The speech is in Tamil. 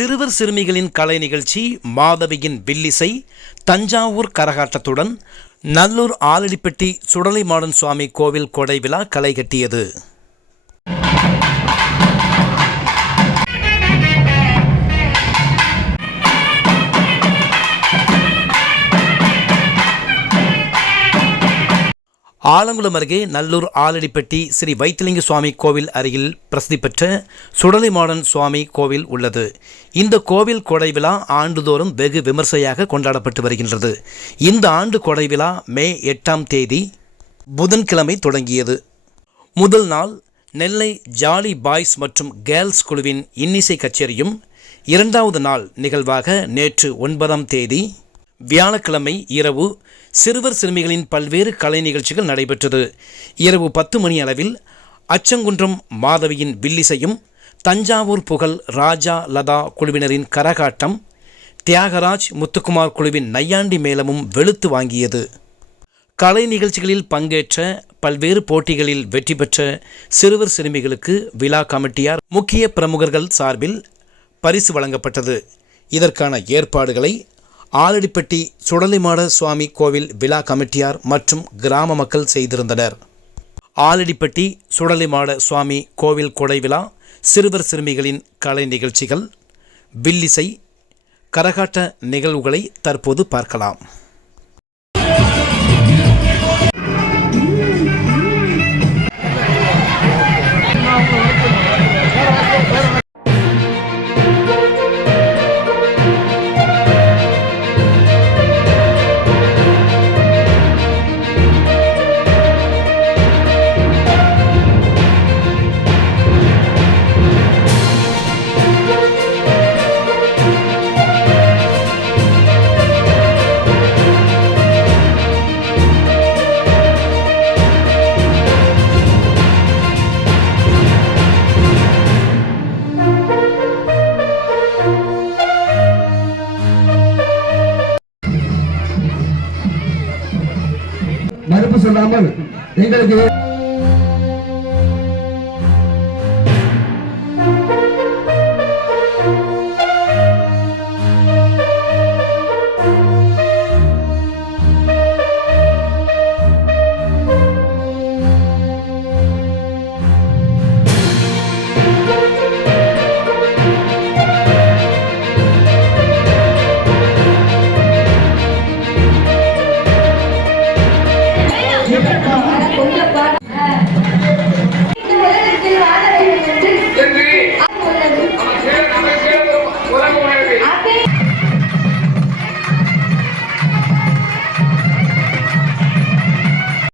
சிறுவர் சிறுமிகளின் கலை நிகழ்ச்சி மாதவியின் வில்லிசை தஞ்சாவூர் கரகாட்டத்துடன் நல்லூர் ஆலடிப்பட்டி சுடலைமாடன் சுவாமி கோவில் கொடை விழா களை கட்டியது. ஆலங்குளம் அருகே நல்லூர் ஆலடிப்பட்டி ஸ்ரீ வைத்திலிங்க சுவாமி கோவில் அருகில் பிரசித்தி பெற்ற சுடலைமாடன் சுவாமி கோவில் உள்ளது. இந்த கோவில் கொடை விழா ஆண்டுதோறும் வெகு விமர்சையாக கொண்டாடப்பட்டு வருகின்றது. இந்த ஆண்டு கொடை விழா மே எட்டாம் தேதி புதன்கிழமை தொடங்கியது. முதல் நாள் நெல்லை ஜாலி பாய்ஸ் மற்றும் கேர்ள்ஸ் குழுவின் இன்னிசை கச்சேரியும் இரண்டாவது நாள் நிகழ்வாக நேற்று ஒன்பதாம் தேதி வியாழக்கிழமை இரவு சிறுவர் சிறுமிகளின் பல்வேறு கலை நிகழ்ச்சிகள் நடைபெற்றது. இரவு பத்து மணி அளவில் அச்சங்குன்றம் மாதவியின் வில்லிசையும் தஞ்சாவூர் புகழ் ராஜா லதா குழுவினரின் கரகாட்டம் தியாகராஜ் முத்துக்குமார் குழுவின் நையாண்டி மேளமும் வெளுத்து வாங்கியது. கலை நிகழ்ச்சிகளில் பங்கேற்ற பல்வேறு போட்டிகளில் வெற்றி பெற்ற சிறுவர் சிறுமிகளுக்கு விழா கமிட்டியார் முக்கிய பிரமுகர்கள் சார்பில் பரிசு வழங்கப்பட்டது. இதற்கான ஏற்பாடுகளை ஆலடிப்பட்டி சுடலைமாட சுவாமி கோவில் விழா கமிட்டியார் மற்றும் கிராம மக்கள் செய்திருந்தனர். ஆலடிப்பட்டி சுடலைமாட சுவாமி கோவில் கொடை விழா சிறுவர் சிறுமிகளின் கலை நிகழ்ச்சிகள் வில்லிசை கரகாட்ட நிகழ்வுகளை தற்போது பார்க்கலாம். மறுப்பு சொல்லாமல் எங்களுக்கு